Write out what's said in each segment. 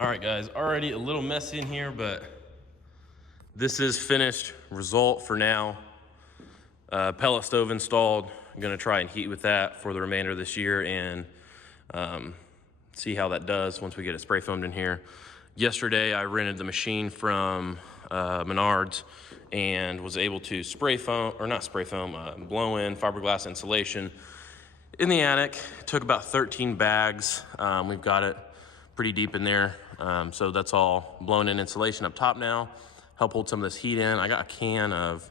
All right, guys, already a little messy in here, but this is finished result for now. Pellet stove installed. I'm gonna try and heat with that for the remainder of this year and see how that does once we get it spray foamed in here. Yesterday, I rented the machine from Menards and was able to blow in fiberglass insulation in the attic. It took about 13 bags. We've got it pretty deep in there. So that's all blown in insulation up top now. Help hold some of this heat in. I got a can of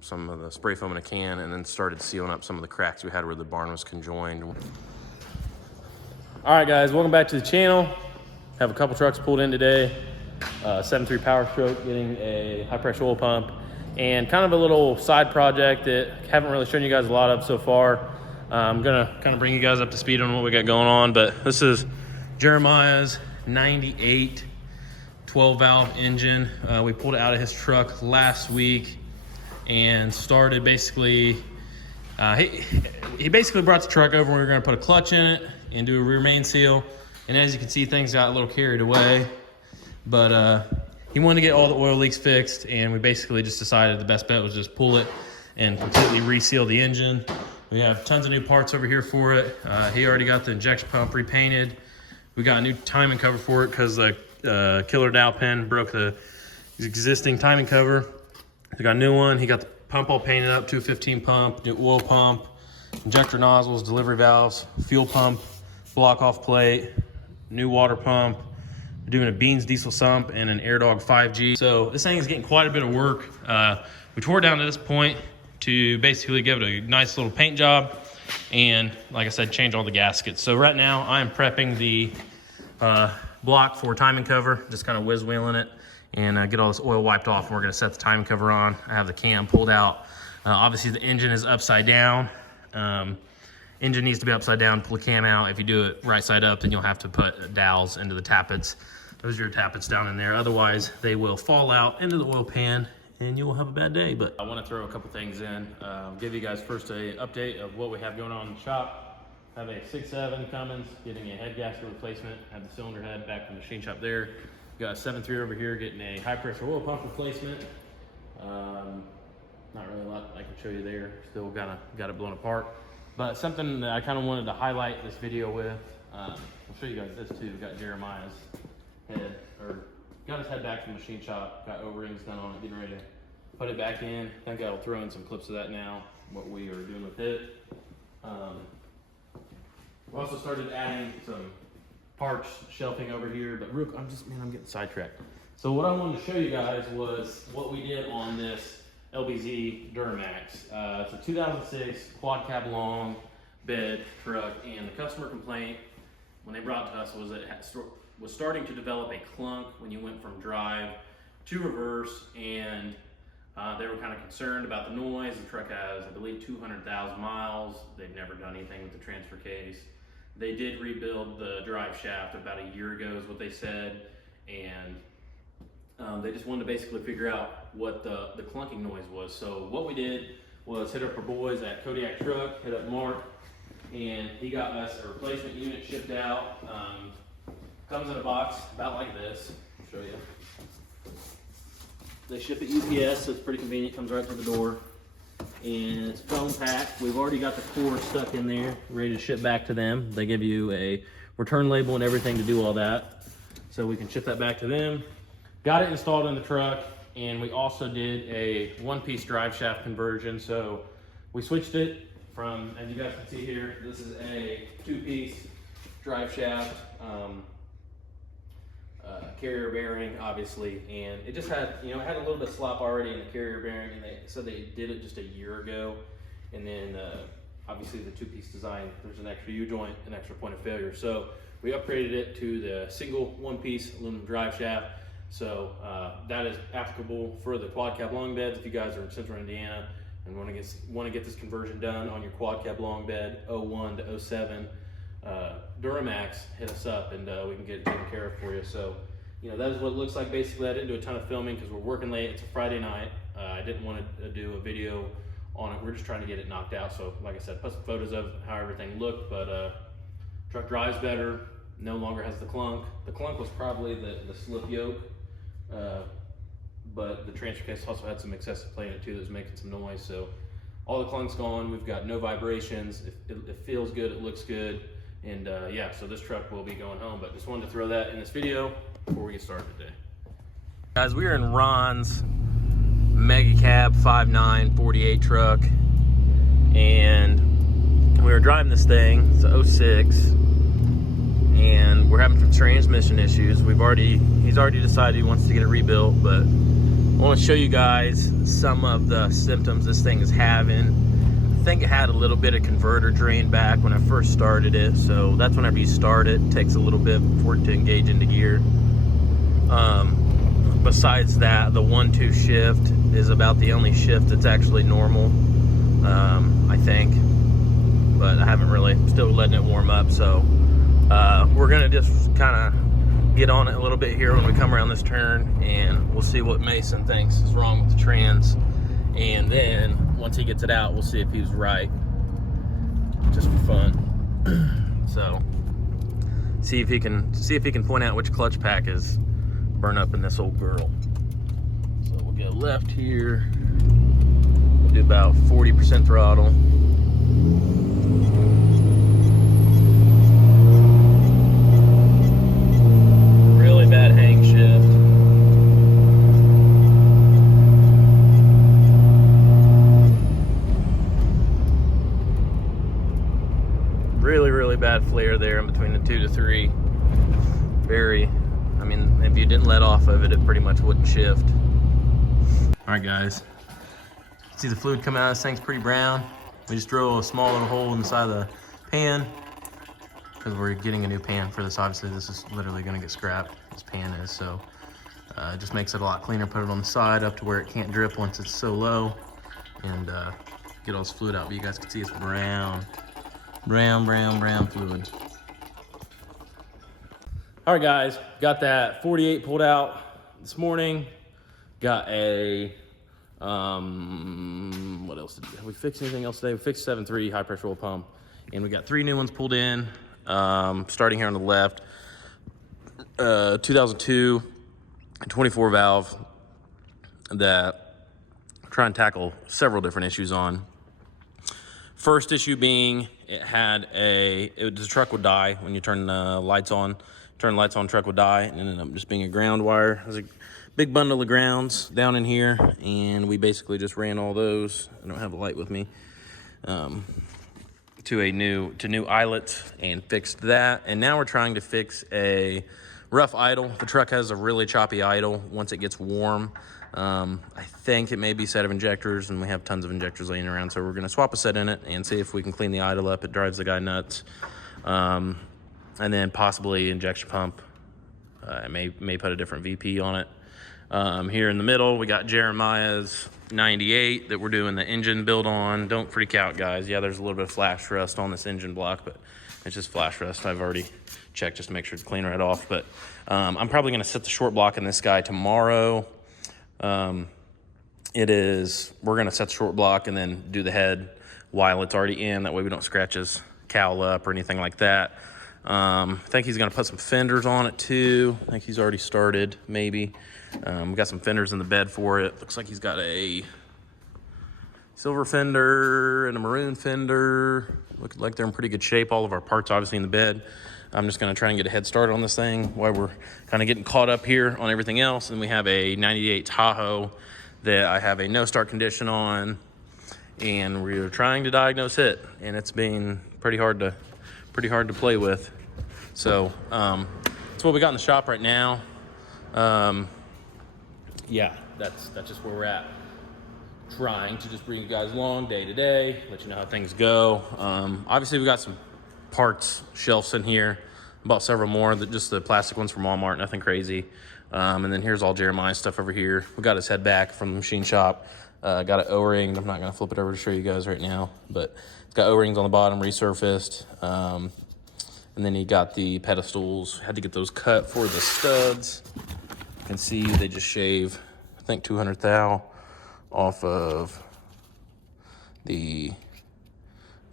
some of the spray foam in a can and then started sealing up some of the cracks we had where the barn was conjoined. All right, guys, welcome back to the channel. Have a couple trucks pulled in today. 7.3 Power Stroke, getting a high pressure oil pump, and kind of a little side project that haven't really shown you guys a lot of so far. I'm gonna kind of bring you guys up to speed on what we got going on, but this is Jeremiah's 98 12 valve engine. We pulled it out of his truck last week and started basically, he basically brought the truck over and we were gonna put a clutch in it and do a rear main seal. And as you can see, things got a little carried away, but he wanted to get all the oil leaks fixed, and we basically just decided the best bet was just pull it and completely reseal the engine. We have tons of new parts over here for it. He already got the injection pump repainted. We got a new timing cover for it because the killer dowel pin broke the existing timing cover. We got a new one. He got the pump all painted up, 215 pump, new oil pump, injector nozzles, delivery valves, fuel pump, block off plate, new water pump. We're doing a Beans diesel sump and an AirDog 5G. So this thing is getting quite a bit of work. We tore it down to this point to basically give it a nice little paint job and, like I said, change all the gaskets. So right now I am prepping the block for timing cover, just kind of whiz wheeling it and get all this oil wiped off, and we're gonna set the timing cover on. I have the cam pulled out. Obviously the engine is upside down. Engine needs to be upside down, pull the cam out. If you do it right side up, then you'll have to put dowels into the tappets. Those are your tappets down in there. Otherwise, they will fall out into the oil pan and you will have a bad day. But I want to throw a couple things in. Give you guys first a update of what we have going on in the shop. I have a 6.7 Cummins getting a head gasket replacement. I have the cylinder head back from the machine shop there. Got a 7.3 over here getting a high pressure oil pump replacement. Not really a lot I can show you there. Still got it blown apart. But something that I kind of wanted to highlight this video with, I'll show you guys this too. We got Jeremiah's head, or got his head back from the machine shop, got O-rings done on it, getting ready to put it back in. I think I'll throw in some clips of that now, what we are doing with it. We also started adding some parts shelving over here, but Rook, I'm getting sidetracked. So what I wanted to show you guys was what we did on this LBZ Duramax. It's a 2006 quad cab long bed truck, and the customer complaint when they brought it to us was that it was starting to develop a clunk when you went from drive to reverse, and they were kind of concerned about the noise. The truck has, I believe, 200,000 miles. They've never done anything with the transfer case. They did rebuild the drive shaft about a year ago is what they said, and they just wanted to basically figure out what the clunking noise was. So what we did was hit up our boys at Kodiak Truck, hit up Mark, and he got us a replacement unit shipped out. Comes in a box about like this. I'll show you. They ship it UPS, so it's pretty convenient. Comes right to the door, and it's foam packed. We've already got the core stuck in there, ready to ship back to them. They give you a return label and everything to do all that, so we can ship that back to them. Got it installed in the truck, and we also did a one-piece drive shaft conversion. So we switched it from, as you guys can see here, this is a two-piece drive shaft. Carrier bearing, obviously, and it just had, it had a little bit of slop already in the carrier bearing, and they said they did it just a year ago. And then obviously the two-piece design, there's an extra U-joint, an extra point of failure. So we upgraded it to the single one-piece aluminum drive shaft. So that is applicable for the quad cab long beds if you guys are in central Indiana and want to get this conversion done on your quad cab long bed 01 to 07. Duramax, hit us up and we can get it taken care of for you. So that is what it looks like. Basically, I didn't do a ton of filming because we're working late. It's a Friday night. I didn't want to do a video on it. We're just trying to get it knocked out. So like I said, put some photos of how everything looked, but truck drives better, no longer has the clunk. The clunk was probably the slip yoke, but the transfer case also had some excessive play in it too that was making some noise. So all the clunk's gone. We've got no vibrations. It feels good, it looks good. And yeah, so this truck will be going home, but just wanted to throw that in this video before we get started today. Guys, we are in Ron's Mega Cab 5.9 48 truck, and we were driving this thing. It's a 06, and we're having some transmission issues. He's already decided he wants to get it rebuilt, but I want to show you guys some of the symptoms this thing is having. I think it had a little bit of converter drain back when I first started it, so that's whenever you start it, it takes a little bit for it to engage into gear. Besides that, the 1-2 shift is about the only shift that's actually normal, I think, but I haven't really, still letting it warm up. So we're gonna just kind of get on it a little bit here when we come around this turn, and we'll see what Mason thinks is wrong with the trans, and then once he gets it out, we'll see if he's right, just for fun. So see if he can point out which clutch pack is burn up in this old girl. So we'll get left here. We'll do about 40% throttle. Really bad hang shift. Really bad flare there in between the 2 to 3. I mean, if you didn't let off of it, it pretty much wouldn't shift. All right, guys. See the fluid coming out of this thing's pretty brown. We just drilled a small little hole in the side of the pan because we're getting a new pan for this. Obviously, this is literally gonna get scrapped, this pan is, so it just makes it a lot cleaner. Put it on the side up to where it can't drip once it's so low, and get all this fluid out. But you guys can see it's brown fluid. All right, guys, got that 48 pulled out this morning. Got a, what else did we fix anything else today? We fixed 7.3 high pressure oil pump, and we got 3 new ones pulled in, starting here on the left. 2002 24 valve that I'm trying to tackle several different issues on. First issue being the truck would die when you turn the lights on. Turn the lights on, truck would die, and ended up just being a ground wire. There's a big bundle of grounds down in here, and we basically just ran all those. I don't have a light with me. To new eyelets and fixed that. And now we're trying to fix a rough idle. The truck has a really choppy idle once it gets warm. I think it may be a set of injectors, and we have tons of injectors laying around, so we're gonna swap a set in it and see if we can clean the idle up. It drives the guy nuts. And then possibly injection pump. I may put a different VP on it. Here in the middle, we got Jeremiah's 98 that we're doing the engine build on. Don't freak out, guys. Yeah, there's a little bit of flash rust on this engine block, but it's just flash rust. I've already checked just to make sure to clean right off. But I'm probably gonna set the short block in this guy tomorrow. We're gonna set the short block and then do the head while it's already in. That way we don't scratch his cowl up or anything like that. I think he's gonna put some fenders on it too. I think he's already started, maybe. We got some fenders in the bed for it. Looks like he's got a silver fender and a maroon fender. Look like they're in pretty good shape. All of our parts obviously in the bed. I'm just gonna try and get a head start on this thing while we're kind of getting caught up here on everything else. And we have a 98 Tahoe that I have a no start condition on, and we're trying to diagnose it, and it's been pretty hard to play with. So that's what we got in the shop right now. Yeah, that's just where we're at. Trying to just bring you guys along day to day, let you know how things go. Obviously we got some parts shelves in here. Bought several more, just the plastic ones from Walmart, nothing crazy. And then here's all Jeremiah's stuff over here. We got his head back from the machine shop. Got it O-ringed. I'm not gonna flip it over to show you guys right now, but it's got O-rings on the bottom, resurfaced. And then he got the pedestals. Had to get those cut for the studs. You can see they just shave, I think 200 thou off of the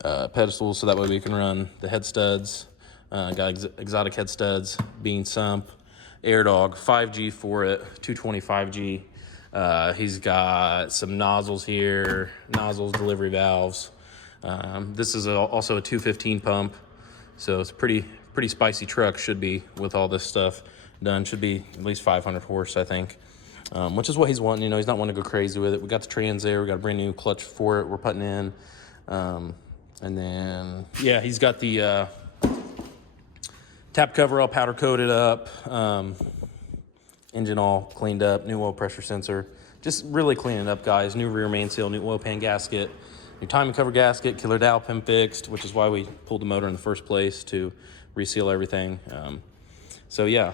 pedestals, so that way we can run the head studs. Got exotic head studs, bean sump, air dog, 5G for it, 225G. He's got some nozzles here, delivery valves. This is also a 215 pump, so it's a pretty spicy truck. Should be, with all this stuff done, should be at least 500 horse, I think, which is what he's wanting. You know, he's not wanting to go crazy with it. We got the trans there. We got a brand new clutch for it we're putting in, and then yeah, he's got the tap cover all powder coated up, engine all cleaned up, new oil pressure sensor, just really cleaning up, guys. New rear main seal, new oil pan gasket, new timing cover gasket, killer dowel pin fixed, which is why we pulled the motor in the first place, to reseal everything. So yeah,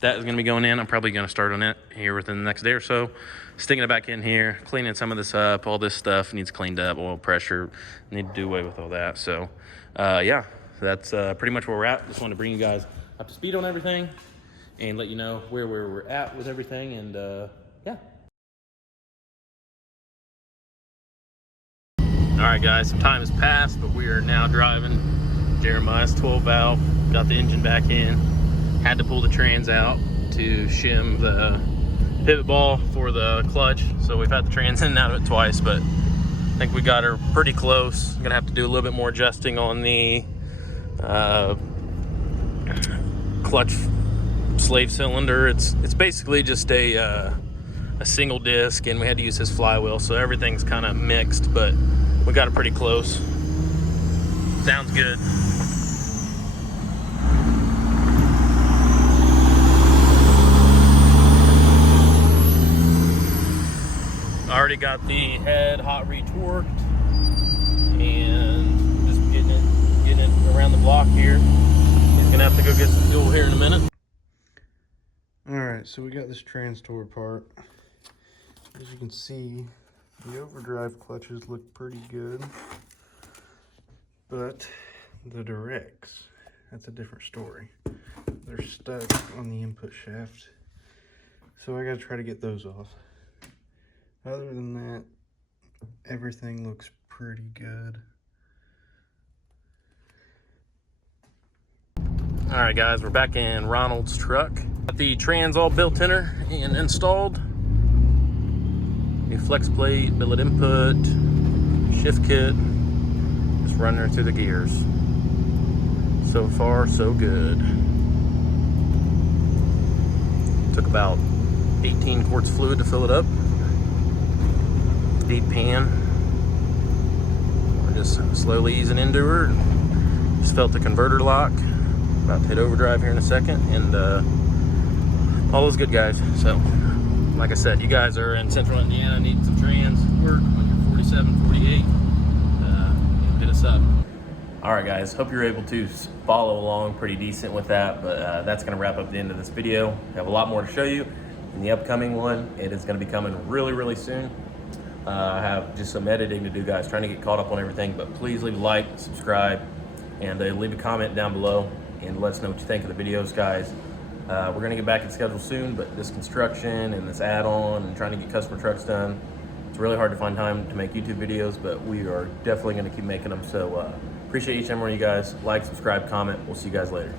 that is gonna be going in. I'm probably gonna start on it here within the next day or so. Sticking it back in here, cleaning some of this up. All this stuff needs cleaned up, oil pressure, need to do away with all that. So yeah, that's pretty much where we're at. Just wanted to bring you guys up to speed on everything and let you know where we're at with everything, and yeah. All right, guys, some time has passed, but we are now driving Jeremiah's 12 valve. Got the engine back in. Had to pull the trans out to shim the pivot ball for the clutch. So we've had the trans in and out of it twice, but I think we got her pretty close. Gonna have to do a little bit more adjusting on the clutch slave cylinder. It's basically just a single disc, and we had to use his flywheel, so everything's kind of mixed, but we got it pretty close. Sounds good. Already got the head hot retorqued and just getting it around the block here. He's gonna have to go get some fuel here in a minute. Alright, so we got this trans tore apart. As you can see, the overdrive clutches look pretty good, but the directs, that's a different story. They're stuck on the input shaft, so I gotta try to get those off. Other than that, everything looks pretty good. All right, guys, we're back in Ronald's truck. Got the trans all built in her and installed. New flex plate, billet input, shift kit. Just running her through the gears. So far, so good. Took about 18 quarts of fluid to fill it up. Deep pan. We're just slowly easing into her. Just felt the converter lock. About to hit overdrive here in a second, and all is good, guys. So, like I said, you guys are in Central Indiana, need some trans work on your 47, 48. Hit us up. All right, guys. Hope you're able to follow along pretty decent with that, but that's going to wrap up the end of this video. I have a lot more to show you in the upcoming one. It is going to be coming really soon. I have just some editing to do, guys, trying to get caught up on everything, but please leave a like, subscribe, and leave a comment down below and let us know what you think of the videos, guys. We're going to get back in schedule soon, but this construction and this add-on and trying to get customer trucks done, it's really hard to find time to make YouTube videos, but we are definitely going to keep making them. So appreciate each and every one of you guys. Like, subscribe, comment. We'll see you guys later.